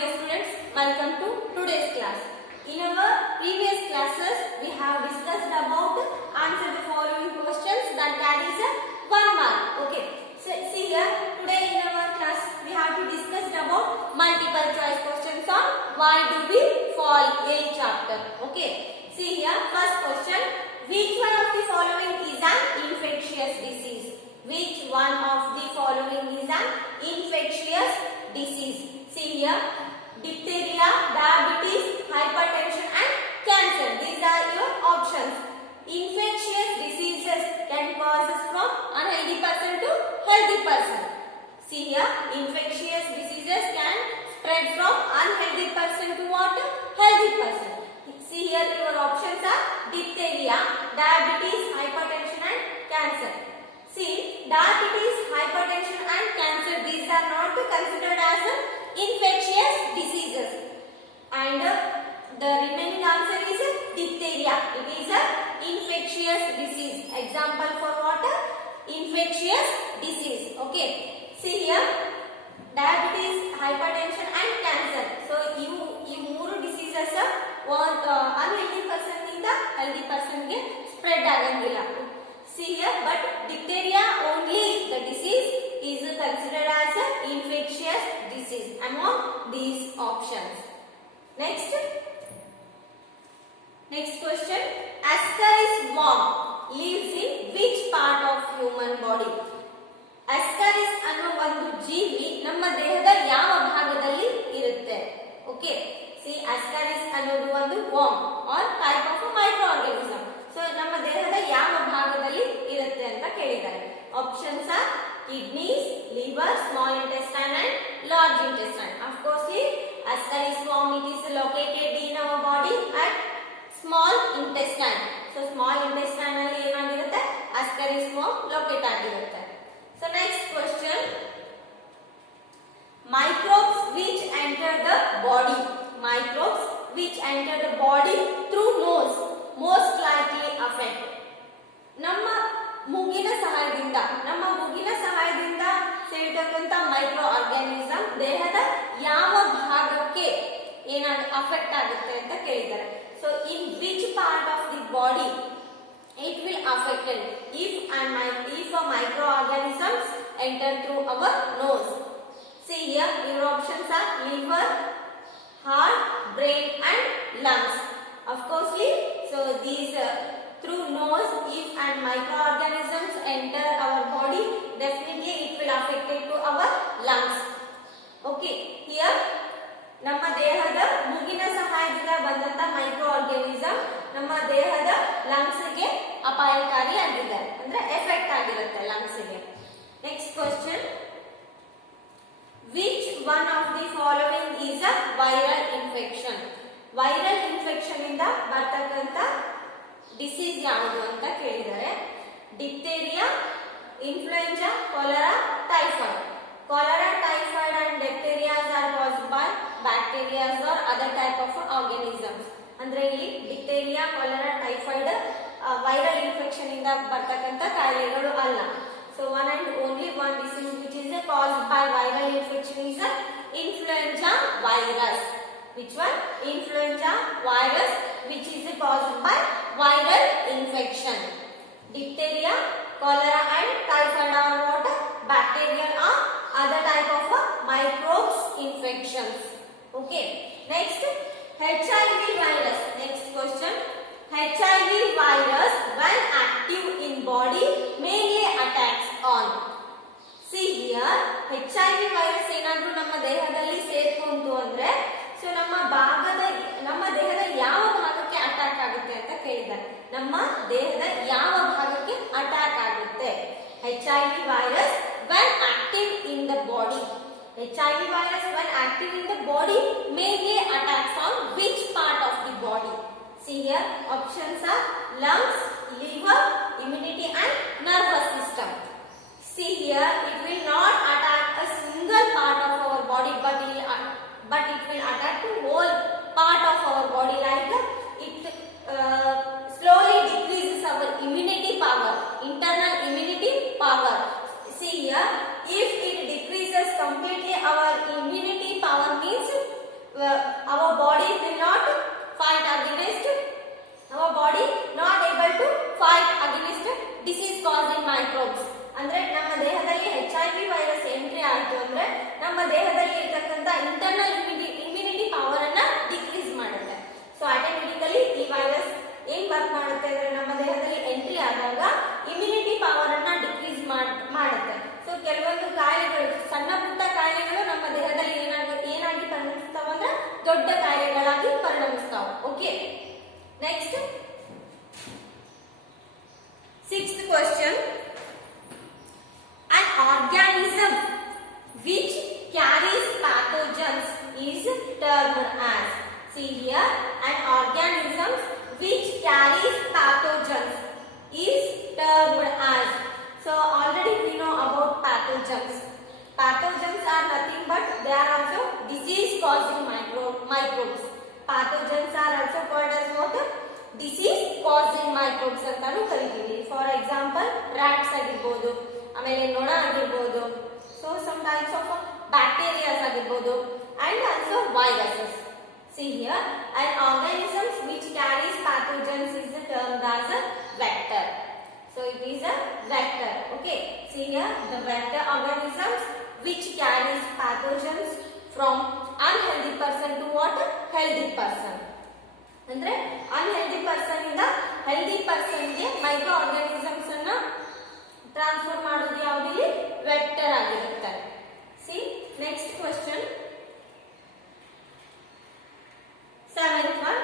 dear students, welcome to today's class. In our previous classes, we have discussed about answer the following questions that carries a 1 mark. Okay. So see here, today in our class, we have to discuss about multiple choice questions on why do we fall a chapter. Okay. See here, first question, which one of the following is an infectious disease? Which one of the following is an infectious disease? See here, diphtheria, diabetes, hypertension and cancer. These are your options. Infectious diseases can cause from unhealthy person to healthy person. See here, infectious diseases can spread from unhealthy person to what? Healthy person. See here, your options are diphtheria, diabetes, hypertension and cancer. See, diabetes, hypertension and cancer, these are not considered as infectious diseases. And the remaining answer is diphtheria. It is a infectious disease. Example for what? Infectious disease. Okay. See here, diabetes, hypertension and cancer. So, you ಮೂರು diseases unhealthy person ಇಂದ healthy person ಗೆ spread ಆಗಂಗಿಲ್ಲ. See here, but diphtheria only the disease is considered as an infectious disease among these options. Next question. Ascaris worm lives in which part of human body? Ascaris ಅನ್ನೋ ಒಂದು ಜೀವಿ ನಮ್ಮ ದೇಹದ ಯಾವ ಭಾಗದಲ್ಲಿ ಇರುತ್ತೆ? Okay. See, Ascaris ಅನ್ನೋದು ಒಂದು worm or type of a microorganism. So, ನಮ್ಮ ದೇಹದ ಯಾವ ಭಾಗದಲ್ಲಿ ಇರುತ್ತೆ ಅಂತ ಕೇಳಿದ್ದಾರೆ. Options are kidneys, liver, small intestine and large intestine. Of course, Ascaris worm it is located in our body at small intestine. So, small intestine ಅಲ್ಲಿ ಏನಾಗಿರುತ್ತೆ? Ascaris worm locate ಆಗಿರುತ್ತೆ. So, next question. Microbes which enter the body. Microbes which enter the body through nose most likely affect. ನಮ್ಮ ಮೂಗಿನ ಸಹಾಯದಿಂದ ಸೇರಿರ್ತಕ್ಕಂಥ micro organism ದೇಹದ ಯಾವ ಭಾಗಕ್ಕೆ ಏನಾಗ ಅಫೆಕ್ಟ್ ಆಗುತ್ತೆ ಅಂತ ಕೇಳಿದ್ದಾರೆ. So in which part of the body it will affect if a microorganisms enter through our nose. See here, your options are liver, heart, brain and lungs. Of course, so these through nose, if and microorganisms enter our body, definitely it will affect it to our lungs. Okay, here ನಮ್ಮ ದೇಹದ ಮೂಗಿನ ಸಹಾಯದಿಂದ ಬಂದಂತ micro organism ನಮ್ಮ ದೇಹದ lungs ಗೆ ಅಪಾಯಕಾರಿಯಾಗಿದೆ, ಅಂದ್ರೆ effect ಆಗಿರುತ್ತೆ ಲಂಗ್ಸ್ ಗೆ. Next question, which one of the following is a viral infection? Viral infection ಇಂದ ಬರ್ತಕ್ಕಂತ ಡಿಸೀಸ್ ಯಾವುದು ಅಂತ ಕೇಳಿದ್ದಾರೆ. Diphtheria, influenza, cholera, typhoid. Cholera, typhoid and diphtheria are caused by bacteria or other type of organisms. ಅಂದ್ರೆ ಇಲ್ಲಿ diphtheria, cholera, typhoid viral infection ಇಂದ ಬರ್ತಕ್ಕಂತ ಕಾಯಿಲೆಗಳು ಅಲ್ಲ. So one and only one disease which is caused by viral infection is influenza virus. Which one? Influenza virus which is caused by viral infection. Diphtheria, cholera and typhoid are what? Bacterial or other type of microbes infections. Okay. Next, HIV virus. Next question. HIV virus when active in body mainly attacks on. See here, HIV virus ಏನಾದ್ರೂ ನಮ್ಮ ದೇಹದಲ್ಲಿ ಸೇರ್ಕೊಂತು ಅಂದ್ರೆ so ನಮ್ಮ ದೇಹದ ಯಾವ ಭಾಗಕ್ಕೆ attack ಆಗುತ್ತೆ ಅಂತ ಕೇಳಿದ್ದಾರೆ. ನಮ್ಮ ದೇಹದ ಯಾವ ಭಾಗಕ್ಕೆ ಅಟ್ಯಾಕ್ ಆಗುತ್ತೆ? HIV virus when active in the body. HIV virus when active in the body mainly attacks on which part of the body? See here, options are lungs, liver, immunity and nervous system. See here, it will not attack a single part of our body but it will attack the whole part of our body, like it slowly decreases our immunity power, internal immunity power. See here, if it decreases completely our immunity power means internal immunity power ಅನ್ನ decrease ಮಾಡುತ್ತೆ. So automatically ಈ virus ಏನ್ work ಮಾಡುತ್ತೆ ಅಂದ್ರೆ ನಮ್ಮ ದೇಹದಲ್ಲಿ entry ಆದಾಗ immunity power ಅನ್ನ ಡಿಕ್ರೀಸ್ ಮಾಡುತ್ತೆ. ಸೊ ಕೆಲವೊಂದು ಕಾಯಿಲೆಗಳು, ಸಣ್ಣ ಪುಟ್ಟ ಕಾಯಿಲೆಗಳು ನಮ್ಮ ದೇಹದಲ್ಲಿ ಏನಾಗಿ ಪರಿಣಮಿಸ್ತಾವ ಅಂದ್ರೆ ದೊಡ್ಡ ಕಾಯಿಲೆಗಳಾಗಿ ಪರಿಣಮಿಸ್ತಾವ. Okay, next 6th question. An organism which carries pathogens is termed as. See here, an organism which carries pathogens is termed as. So already we know about pathogens. Pathogens are nothing but they are also disease causing microbes. Pathogens are also called as what? Disease causing microbes ಅಂತಾನು ಕರೀತೀವಿ. For example rots ಆಗಿರ್ಬೋದು, ಆಮೇಲೆ ನೊಣ ಆಗಿರ್ಬೋದು, so some types of bacterias ಆಗಿರ್ಬೋದು, and also viruses. See here, an organism which carries pathogens is termed as a vector. So it is a vector. Okay, see here, the vector organisms which carries pathogens from unhealthy person to what? Healthy person. ಅಂದ್ರೆ unhealthy person ಇಂದ healthy person ಗೆ micro organisms ಅನ್ನ transfer ಮಾಡೋದು ಯಾವುದು? Vector ಆಗಿರುತ್ತೆ. C next question 7th one.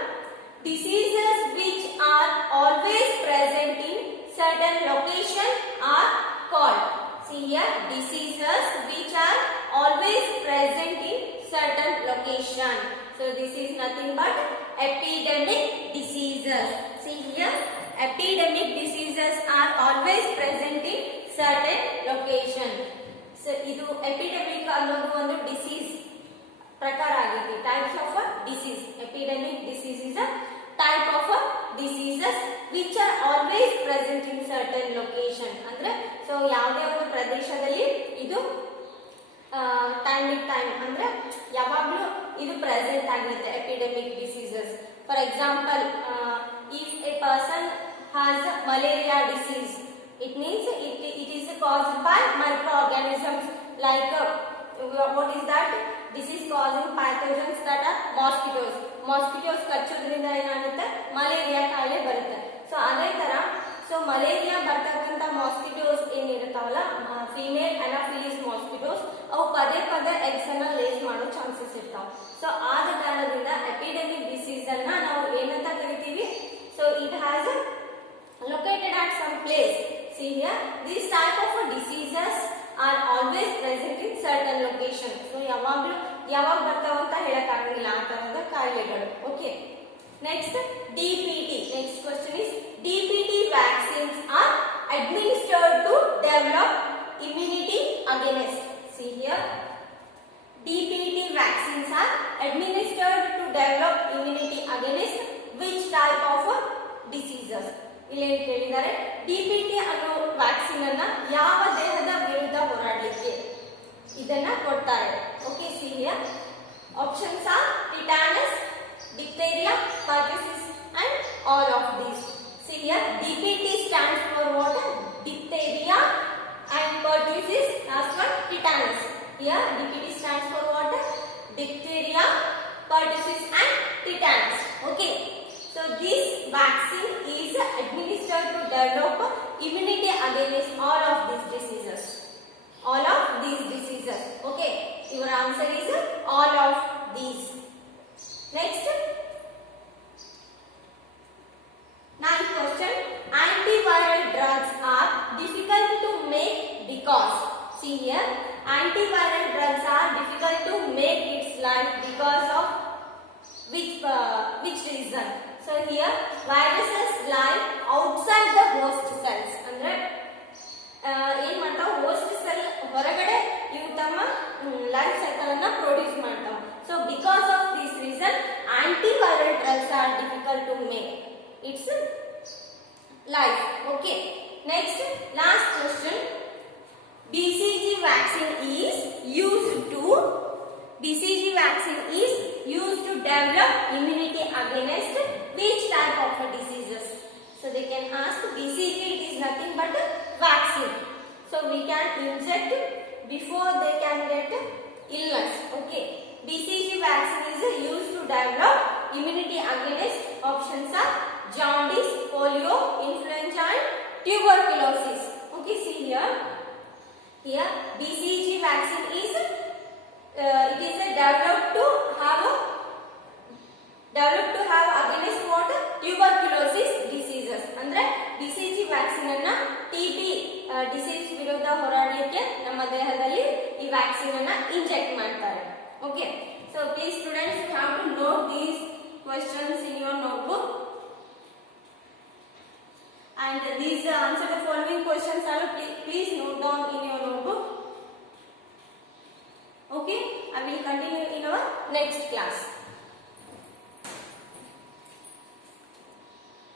Diseases which are always present in certain location are called. See here, diseases which are always present in certain location. So this is nothing but epidemic diseases. See here, epidemic diseases are always present in certain location. So idu epidemic ಅನ್ನೋದು ಒಂದು disease ಪ್ರಕಾರ ಆಗಿದೆ. Types of disease. epidemic disease is a type of diseases which are always present in certain location. ಅಂದ್ರೆ so ಯಾವುದೇ ಒಂದು ಪ್ರದೇಶದಲ್ಲಿ ಇದು time ಅಂದ್ರೆ ಯಾವಾಗಲೂ ಇದು ಪ್ರೆಸೆಂಟ್ ಆಗಿರುತ್ತೆ. Epidemic diseases. For example, if A person has malaria disease, it means it is caused by microorganisms like what is that? Disease causing pathogens that are mosquitoes. Mosquitoes ಕಚ್ಚೋದ್ರಿಂದ ಏನಾಗುತ್ತೆ? Malaria ಕಾಯಿಲೆ ಬರುತ್ತೆ. So ಅದೇ ತರ malaria ಬರ್ತಕ್ಕಂತ mosquitoes ಏನಿರುತ್ತಾವಲ್ಲ, female Anopheles mosquitoes, ಅವು ಪದೇ ಪದೇ eggs ಅನ್ನ lace ಮಾಡೋ ಚಾನ್ಸಸ್ ಇರ್ತಾವ. ಸೊ ಆದ ಕಾರಣದಿಂದ ಎಪಿಡೆಮಿಕ್ ಡಿಸೀಸ್ ಅನ್ನ ನಾವು ಏನಂತ ಕರಿತೀವಿ? So it has located at some place. See here, these type of diseases are always present in certain location. So ಯಾವಾಗ ಬರ್ತಾವ ಅಂತ ಹೇಳಕ್ ಆಗಂಗಿಲ್ಲ ಆ ತರದ ಕಾಯಿಲೆಗಳು. Okay, next DPT. Next question is DPT vaccines are administered to develop immunity against. See here, DPT vaccines are administered to develop immunity against which type of diseases? ಇಲ್ಲಿ ಕೇಳಿದ್ದಾರೆ ಡಿಪಿಟಿ ಅನ್ನೋ ವ್ಯಾಕ್ಸಿನ್ ಅನ್ನ ಯಾವ ದೇಹದ ವಿರುದ್ಧ ಹೋರಾಡಲಿಕ್ಕೆ ಇದನ್ನ ಕೊಡ್ತಾರೆ. Okay, see here options are tetanus, diphtheria, pertussis and all of these. See here, DPT stands for what? Diphtheria and pertussis as for tetanus. Here DPT stands for what? Diphtheria, pertussis and tetanus. Okay, so this vaccine is administered to develop immunity against all of these diseases. All of these diseases. Okay, your answer is all of these. Next, 9th question. Antiviral drugs are difficult to make because. See here, antiviral drugs are difficult to make its life because of which reason? So here, viruses lie outside the host cells. ಅಂದ್ರೆ ಏನ್ ಮಾಡ್ತಾವ? Host cell ಹೊರಗಡೆ ಇವು ತಮ್ಮ life cycle ಅನ್ನ produce ಮಾಡ್ತಾವ. So because of this reason antiviral drugs are difficult to make its life. Okay, next, last question. BCG vaccine is used to develop immunity against which type of diseases? So they can ask BCG, it is nothing but a vaccine. So we can inject before they can get illness. Okay, is used to develop immunity against options are jaundice, polio, influenza and tuberculosis. Okay, see here. Here BCG vaccine is it is developed to have against what? Tuberculosis diseases. ಅಂದ್ರೆ BCG vaccine ಅನ್ನ TB disease ವಿರುದ್ಧ ಹೋರಾಡಲಿಕ್ಕೆ ನಮ್ಮ ದೇಹದಲ್ಲಿ ಈ vaccine ಅನ್ನ inject ಮಾಡ್ತಾರೆ. Okay, so please students, you have to note these questions in your notebook, and these answer the following questions are please note down in your notebook. Okay, I will continue in our next class.